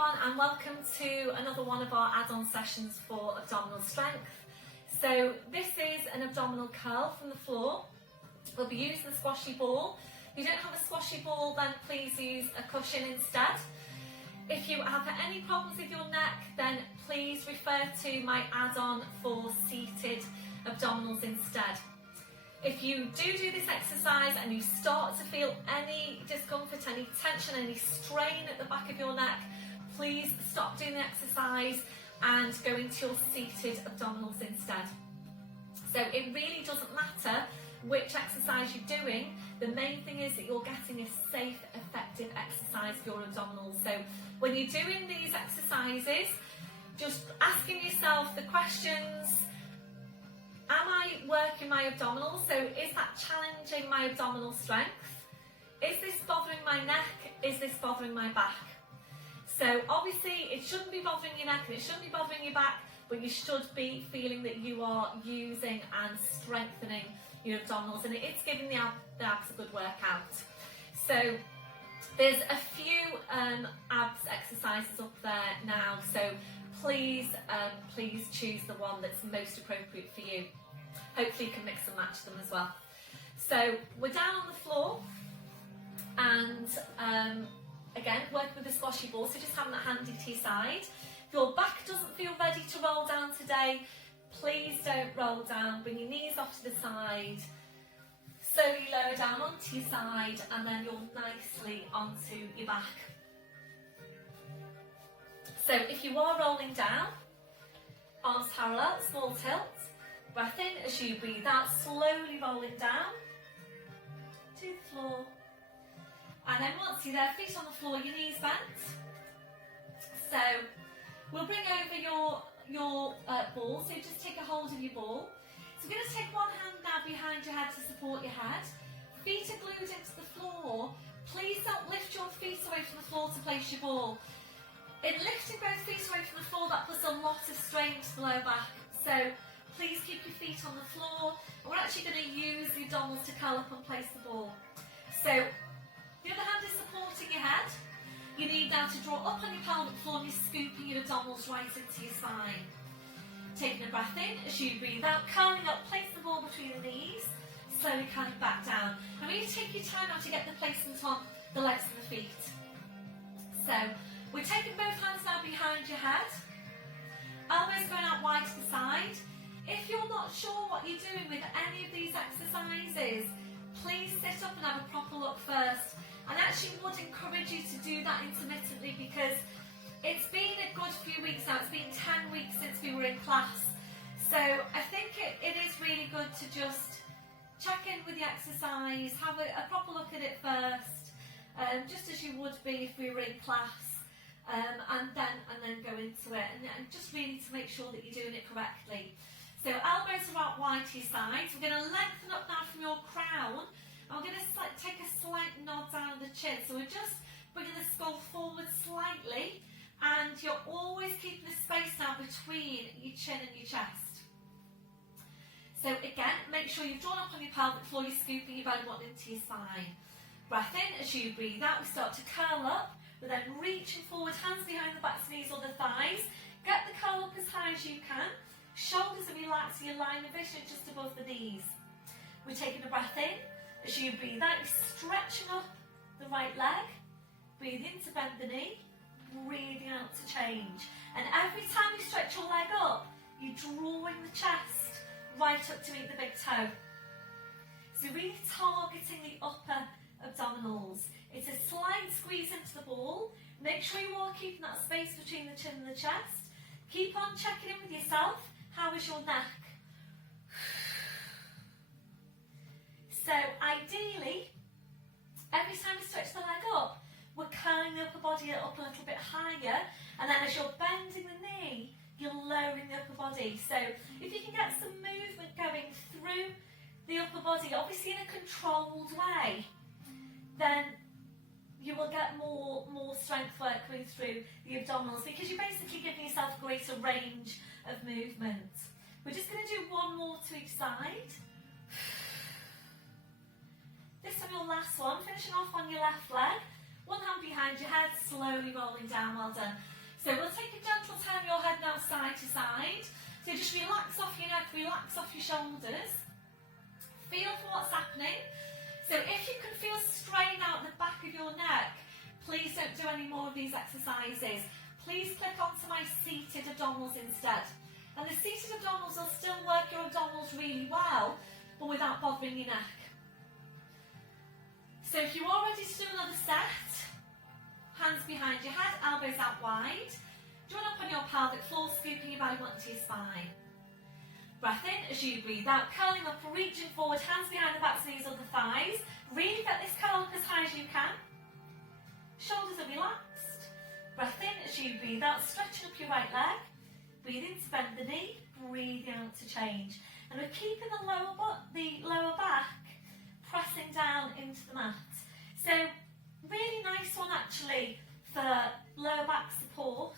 everyone, and welcome to another one of our add-on sessions for abdominal strength. So this is an abdominal curl from the floor. We'll be using the squashy ball. If you don't have a squashy ball, then please use a cushion instead. If you have any problems with your neck, then please refer to my add-on for seated abdominals instead. If you do this exercise and you start to feel any discomfort, any tension, any strain at the back of your neck, please stop doing the exercise and go into your seated abdominals instead. So it really doesn't matter which exercise you're doing. The main thing is that you're getting a safe, effective exercise for your abdominals. So when you're doing these exercises, just asking yourself the questions: am I working my abdominals? So is that challenging my abdominal strength? Is this bothering my neck? Is this bothering my back? So obviously it shouldn't be bothering your neck and it shouldn't be bothering your back, but you should be feeling that you are using and strengthening your abdominals, and it's giving the abs a good workout. So there's a few abs exercises up there now, so please choose the one that's most appropriate for you. Hopefully you can mix and match them as well. So we're down on the floor, and again, working with the squashy ball, so just having that handy to your side. If your back doesn't feel ready to roll down today, please don't roll down. Bring your knees off to the side, slowly lower down onto your side, and then you'll nicely onto your back. So if you are rolling down, arms parallel, small tilt, breath in as you breathe out, slowly rolling down to the floor. And then once you're there, feet on the floor, your knees bent. So we'll bring over your ball, so just take a hold of your ball. So we're going to take one hand now behind your head to support your head. Feet are glued into the floor. Please don't lift your feet away from the floor to place your ball. In lifting both feet away from the floor, that puts a lot of strain to the lower back. So please keep your feet on the floor. And we're actually going to use the abdominals to curl up and place the ball. So the other hand is supporting your head. You need now to draw up on your pelvic floor and you're scooping your abdominals right into your spine. Taking a breath in as you breathe out, curling up, place the ball between the knees, slowly curling back down. And really take your time now to get the placement on the legs and the feet. So we're taking both hands now behind your head, elbows going out wide to the side. If you're not sure what you're doing with any of these exercises, please sit up and have a proper look first. And I actually would encourage you to do that intermittently, because it's been a good few weeks now. It's been 10 weeks since we were in class. So I think it is really good to just check in with the exercise, have a proper look at it first, just as you would be if we were in class, and then go into it, and just really to make sure that you're doing it correctly. So elbows are out wide to your sides. We're going to lengthen up now from your crown. And we're going to take a slight nod down the chin. So we're just bringing the skull forward slightly, and you're always keeping the space now between your chin and your chest. So again, make sure you've drawn up on your pelvic floor, you're scooping your belly button into your spine. Breath in as you breathe out, we start to curl up. We're then reaching forward, hands behind the backs, knees or the thighs. Get the curl up as high as you can. Shoulders are relaxed, your line of vision just above the knees. We're taking a breath in. As you breathe out, you're stretching up the right leg. Breathe in to bend the knee. Breathing out to change. And every time you stretch your leg up, you're drawing the chest right up to meet the big toe. So really targeting the upper abdominals. It's a slight squeeze into the ball. Make sure you are keeping that space between the chin and the chest. Keep on checking in with yourself. How is your neck? So ideally, every time you stretch the leg up, we're curling the upper body up a little bit higher, and then as you're bending the knee, you're lowering the upper body. So if you can get some movement going through the upper body, obviously in a controlled way, then you will get more strength work coming through the abdominals, because you're basically giving yourself a greater range of movement. We're just going to do one more to each side. This time your last one, finishing off on your left leg. One hand behind your head, slowly rolling down, well done. So we'll take a gentle turn of your head now side to side. So just relax off your neck, relax off your shoulders. Feel for what's happening. So if you can feel strain out the back of your neck, please don't do any more of these exercises. Please click onto my seated abdominals instead. And the seated abdominals will still work your abdominals really well, but without bothering your neck. So if you are ready to do another set, hands behind your head, elbows out wide. Join up on your pelvic floor, scooping your belly button to your spine. Breath in as you breathe out, curling up, reaching forward, hands behind the backs, knees or the thighs. Really get this curl up as high as you can. Shoulders are relaxed. Breath in as you breathe out, stretching up your right leg. Breathe in to bend the knee, breathe out to change. And we're keeping the lower back pressing down into the mat. So really nice one actually for lower back support.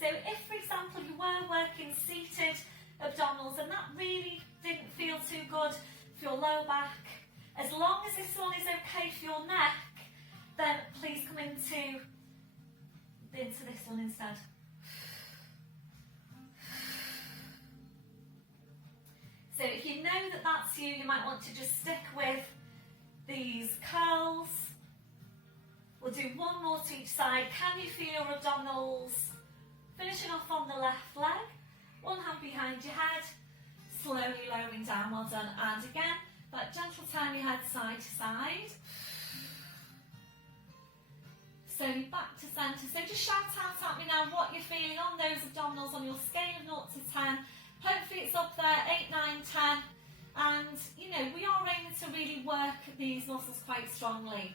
So if, for example, you were working seated abdominals and that really didn't feel too good for your lower back, as long as this one is okay for your neck, then please come into this one instead. So if you know that that's you, you might want to just stick with these curls. We'll do one more to each side. Can you feel your abdominals? Finishing off on the left leg. One hand behind your head, slowly lowering down, well done. And again, that gentle turn your head side to side. Slowly back to centre. So just shout out at me now what you're feeling on those abdominals on your scale of 0 to 10. Hopefully it's up there, 8, 9, 10. And, you know, we are aiming to really work these muscles quite strongly.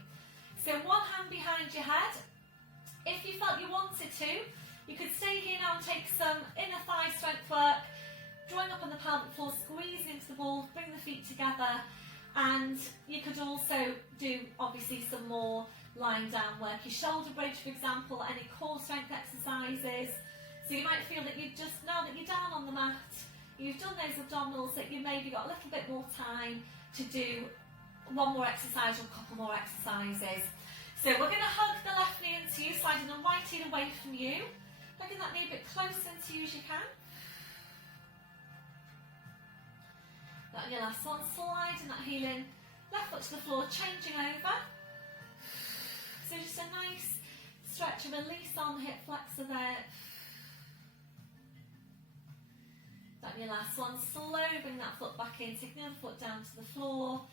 So one hand behind your head. If you felt you wanted to, you could stay here now and take some inner thigh strength work. Join up on the pelvic floor, squeeze into the ball, bring the feet together. And you could also do, obviously, some more lying down work. Your shoulder bridge, for example, any core strength exercises. So you might feel that you've just, now that you're down on the mat, you've done those abdominals, that you've maybe got a little bit more time to do one more exercise or a couple more exercises. So we're going to hug the left knee into you, sliding the right heel away from you. Hugging that knee a bit closer into you as you can. That on your last one, sliding that heel in, left foot to the floor, changing over. So just a nice stretch and release on the hip flexor there. That on your last one, slowly bring that foot back in, taking the other foot down to the floor.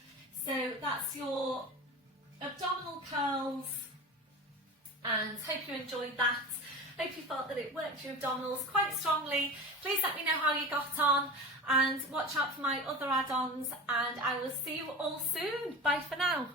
So that's your abdominal curls, and hope you enjoyed that. Hope you felt that it worked your abdominals quite strongly. Please let me know how you got on, and watch out for my other add-ons, and I will see you all soon. Bye for now.